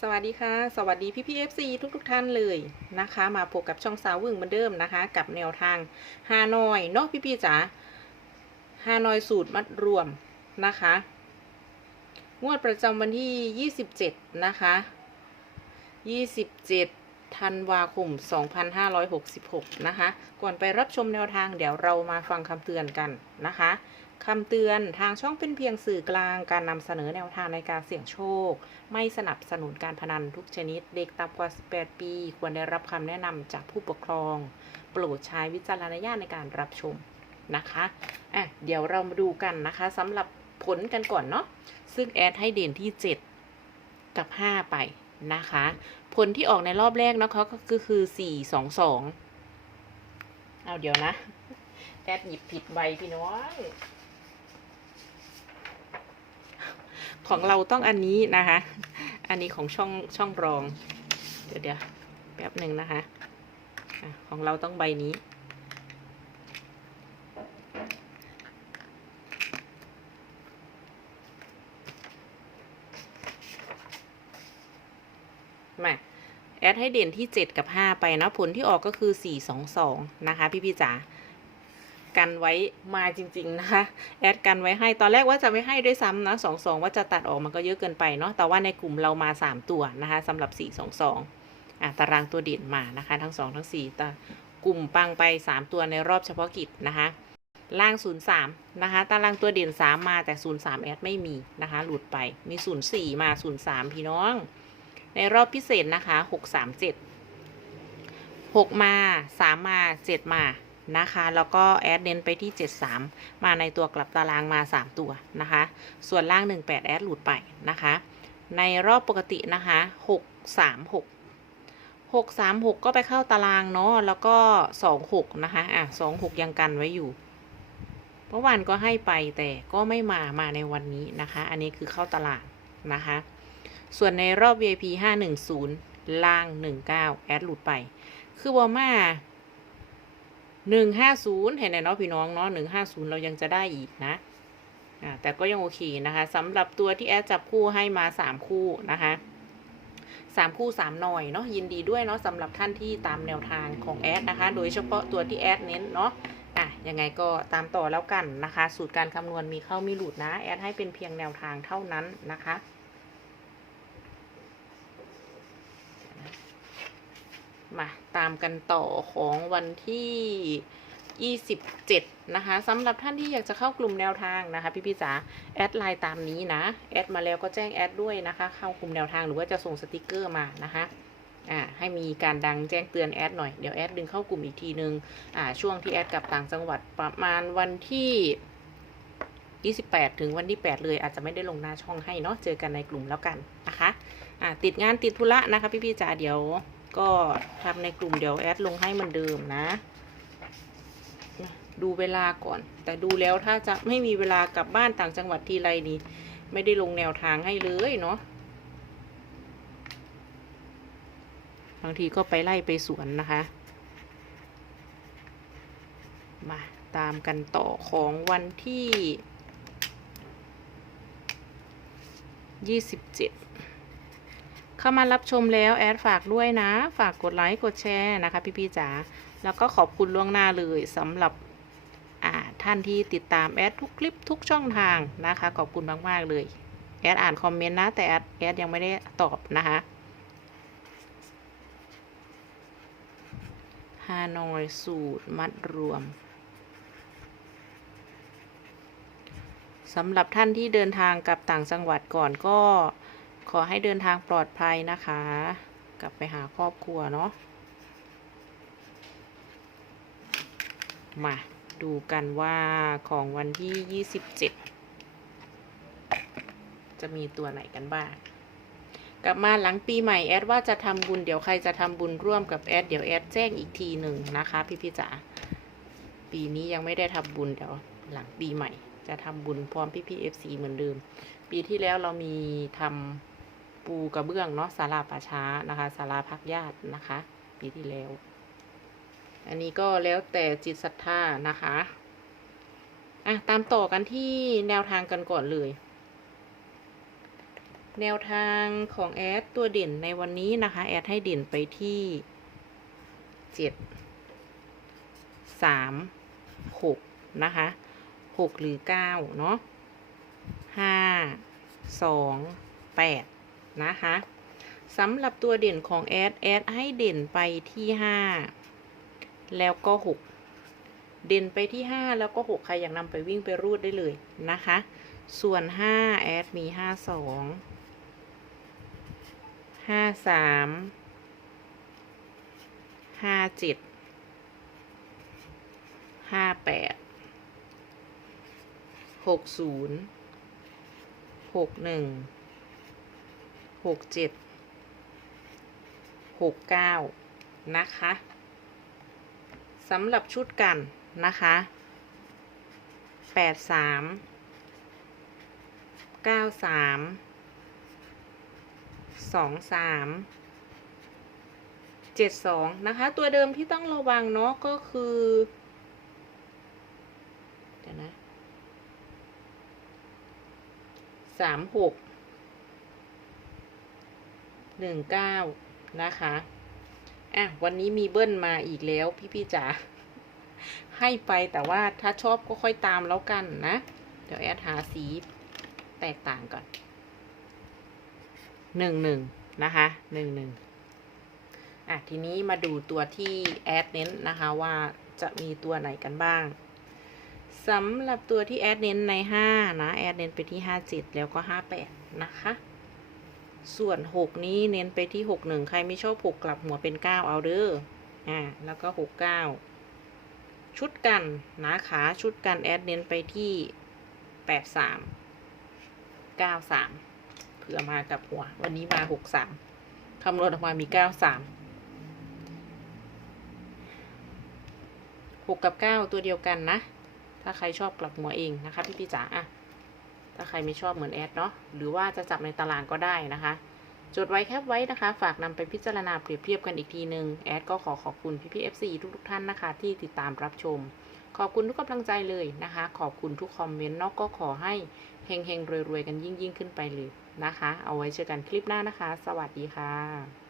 สวัสดีค่ะ สวัสดีพี่พีเอฟซีทุกทุกๆท่านเลยนะคะ มาพบกับช่องสาววึ่งเหมือนเดิมนะคะ กับแนวทางฮานอยเนาะพี่พี่จ๋าฮานอยสูตรมัดรวมนะคะ งวดประจำวันที่ 27 นะคะ 27 ธันวาคม 2566 นะคะ ก่อนไปรับชมแนวทางเดี๋ยวเรามาฟังคำเตือนกันนะคะคำเตือนทางช่องเป็นเพียงสื่อกลางการนำเสนอแนวทางในการเสี่ยงโชค ไม่สนับสนุนการพนันทุกชนิด เด็กต่ำกว่า 18 ปี ควรได้รับคำแนะนำจากผู้ปกครอง โปรดใช้วิจารณญาณในการรับชมนะคะอะเดี๋ยวเรามาดูกันนะคะสำหรับผลกันก่อนเนาะซึ่งแอดให้เด่นที่ 7 กับ 5 ไป นะคะ ผลที่ออกในรอบแรกนะคะก็คือคือ4 2 2เอาเดี๋ยวนะแอดหยิบผิดใบพี่น้องของเราต้องอันนี้นะคะ อันนี้ของช่องช่องรอง เดี๋ยวเดี๋ยวแป๊บหนึ่งนะคะ ของเราต้องใบนี้ มา แอดให้เด่นที่ 7 กับ 5 ไปเนาะผลที่ออกก็คือ 4 2 2 นะคะ พี่พี่จ๋ากันไว้มาจริง ๆ นะคะ แอดกันไว้ให้ตอนแรกว่าจะไม่ให้ด้วยซ้ำนะ2 2ว่าจะตัดออกมันก็เยอะเกินไปเนาะแต่ว่าในกลุ่มเรามา 3 ตัวนะคะสำหรับ 4 2 2อะตารางตัวเด่นมานะคะ ทั้ง 2 ทั้ง4ตากลุ่มปังไป 3 ตัวในรอบเฉพาะกิจนะคะล่าง 03 นะคะ ตารางตัวเด่น 3 มาแต่ 03 แอดไม่มีนะคะ หลุดไป มี 04 มา 03 พี่น้อง ในรอบพิเศษนะคะ6 3 7 6มา3มา7มานะคะ แล้วก็แอดเน้นไปที่ 73 มาในตัวกลับตารางมา 3 ตัวนะคะ ส่วนล่าง 18 แอดหลุดไปนะคะ ในรอบปกตินะคะ6 3 6 6 3 6 ก็ไปเข้าตารางเนาะ แล้วก็ 2 6 นะคะ อะ 2 6 ยังกันไว้อยู่ เมื่อวานก็ให้ไปแต่ก็ไม่มา มาในวันนี้นะคะ อันนี้คือเข้าตลาดนะคะ ส่วนในรอบ VIP 510 ล่าง 19 แอดหลุดไป คือบอมา150 เห็นไหมเนาะพี่น้องเนาะ150 เรายังจะได้อีกนะแต่ก็ยังโอเคนะคะสำหรับตัวที่แอดจับคู่ให้มา 3 คู่นะคะ3คู่3หน่อยเนาะยินดีด้วยเนาะสำหรับท่านที่ตามแนวทางของแอดนะคะ โดยเฉพาะตัวที่แอดเน้นเนาะอะยังไงก็ตามต่อแล้วกันนะคะ สูตรการคำนวณมีเข้ามีหลุดนะ แอดให้เป็นเพียงแนวทางเท่านั้นนะคะ มาตามกันต่อของวันที่ 27 นะคะสำหรับท่านที่อยากจะเข้ากลุ่มแนวทางนะคะ พี่พี่จ๋าแอดไลน์ตามนี้นะ แอดมาแล้วก็แจ้งแอดด้วยนะคะ เข้ากลุ่มแนวทางหรือว่าจะส่งสติกเกอร์มานะคะอ่าให้มีการดังแจ้งเตือนแอดหน่อย เดี๋ยวแอดดึงเข้ากลุ่มอีกทีนึงอ่าช่วงที่แอดกลับต่างจังหวัดประมาณวันที่ 28 ถึงวันที่ 8 เลยอาจจะไม่ได้ลงหน้าช่องให้เนาะเจอกันในกลุ่มแล้วกันนะคะอ่าติดงานติดธุระนะคะพี่พี่จ๋าเดี๋ยว ก็ทำในกลุ่มเดี๋ยวแอดลงให้มันเดิมนะ ดูเวลาก่อน แต่ดูแล้วถ้าจะไม่มีเวลากลับบ้านต่างจังหวัดทีไรนี่ไม่ได้ลงแนวทางให้เลยเนาะบางทีก็ไปไล่ไปสวนนะคะ มาตามกันต่อของวันที่ยี่สิบ เข้ามารับชมแล้วแอดฝากด้วยนะ ฝากกดไลค์กดแชร์นะคะพี่พี่ๆจ๋าแล้วก็ขอบคุณล่วงหน้าเลยสำหรับท่านที่ติดตามแอดทุกคลิปทุกช่องทางนะคะ ขอบคุณมาก ๆ เลย แอดอ่านคอมเมนต์นะ แต่แอดแอดยังไม่ได้ตอบนะคะฮานอยสูตรมัดรวมสำหรับท่านที่เดินทางกลับต่างจังหวัดก่อนก็ ขอให้เดินทางปลอดภัยนะคะ กลับไปหาครอบครัวเนาะมาดูกันว่าของวันที่ 27 จะมีตัวไหนกันบ้าง กลับมาหลังปีใหม่แอดว่าจะทำบุญเดี๋ยวใครจะทำบุญร่วมกับแอดเดี๋ยวแอดแจ้งอีกทีหนึ่งนะคะพี่พี่จ๋าปีนี้ยังไม่ได้ทำบุญเดี๋ยวหลังปีใหม่ จะทำบุญพร้อมพี่พี่เอฟซีเหมือนเดิม ปีที่แล้วเรามีทำ ปูกระเบื้องเนาะศาลาป่าช้านะคะศาลาพักญาตินะคะปีที่แล้ว อันนี้ก็แล้วแต่จิตศรัทธานะคะอะตามต่อกันที่แนวทางกันก่อนเลย แนวทางของแอดตัวเด่นในวันนี้นะคะ แอดให้เด่นไปที่เจ็ดสามหกนะคะหกหรือเก้าเนาะห้าสองแปด นะคะสำหรับตัวเด่นของแอดแอดให้เด่นไปที่ห้าแล้วก็หกเด่นไปที่ห้าแล้วก็หกใครอยากนำไปวิ่งไปรูดได้เลยนะคะ ส่วนห้าแอดมีห้าสองห้าสามห้าเจ็ด หกเจ็ดหกเก้านะคะสำหรับชุดกันนะคะแปดสามเก้าสามสองสามเจ็ดสองนะคะ ตัวเดิมที่ต้องระวังเนาะก็คือเดี๋ยวนะสามหก หนึ่งเก้านะคะอะวันนี้มีเบิ้ลมาอีกแล้วพี่พี่จ๋าให้ไปแต่ว่าถ้าชอบก็ค่อยตามแล้วกันนะ เดี๋ยวแอดหาสีแตกต่างก่อนหนึ่งหนึ่งนะคะหนึ่งหนึ่งอะทีนี้มาดูตัวที่แอดเน้นนะคะว่าจะมีตัวไหนกันบ้างสำหรับตัวที่แอดเน้นใน 5 นะ แอดเน้นไปที่ 57 แล้วก็ 58 นะคะ ส่วน 6 นี้เน้นไปที่ 61 ใครไม่ชอบ 6 กลับหัวเป็น 9 เอาเด้ออ่าแล้วก็ 69 ชุดกันนะคะชุดกันแอดเน้นไปที่ 83 93 เผื่อมากับหัว วันนี้มา 63 คำนวณออกมามี 93 6 กับ 9 ตัวเดียวกันนะ ถ้าใครชอบกลับหัวเองนะคะ พี่พี่จ๋าอะ ถ้าใครไม่ชอบเหมือนแอดเนาะหรือว่าจะจับในตารางก็ได้นะคะ จดไว้แคปไว้นะคะ ฝากนำไปพิจารณาเปรียบเทียบกันอีกทีหนึ่งแอดก็ขอขอบคุณพี่พี่เอฟซีทุกทุกๆท่านนะคะ ที่ติดตามรับชม ขอบคุณทุกกำลังใจเลยนะคะ ขอบคุณทุกคอมเมนต์เนาะก็ขอให้เฮงเฮงๆรวยๆกันยิ่งยิ่งๆ ขึ้นไปเลยนะคะ เอาไว้เจอกันคลิปหน้านะคะ สวัสดีค่ะ